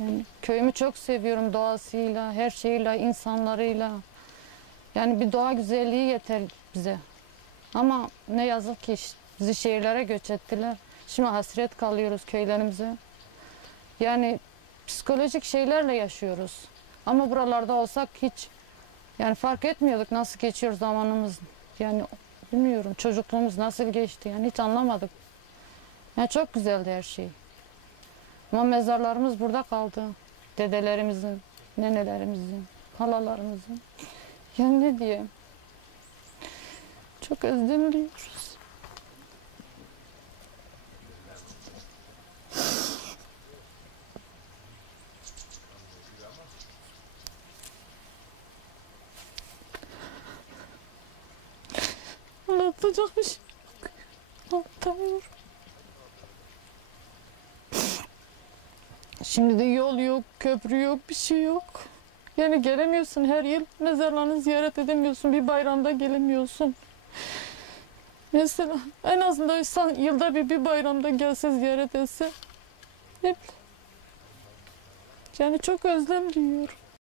Yani köyümü çok seviyorum, doğasıyla, her şeyle, insanlarıyla. Yani bir doğa güzelliği yeter bize. Ama ne yazık ki bizi şehirlere göç ettiler. Şimdi hasret kalıyoruz köylerimize. Yani psikolojik şeylerle yaşıyoruz. Ama buralarda olsak hiç yani fark etmiyorduk nasıl geçiyor zamanımız. Yani bilmiyorum çocukluğumuz nasıl geçti yani hiç anlamadık. Yani çok güzeldi her şey. Ama mezarlarımız burada kaldı. Dedelerimizin, nenelerimizin, halalarımızın. Yani ne diyeyim? Çok özlem duyuyoruz. Anlatacak bir şey yok. Anlatamıyorum. Şimdi de yol yok, köprü yok, bir şey yok. Yani gelemiyorsun her yıl mezarlarını ziyaret edemiyorsun. Bir bayramda gelemiyorsun. Mesela en azından insan yılda bir bayramda gelse ziyaret etse. Hep. Yani çok özlem duyuyorum.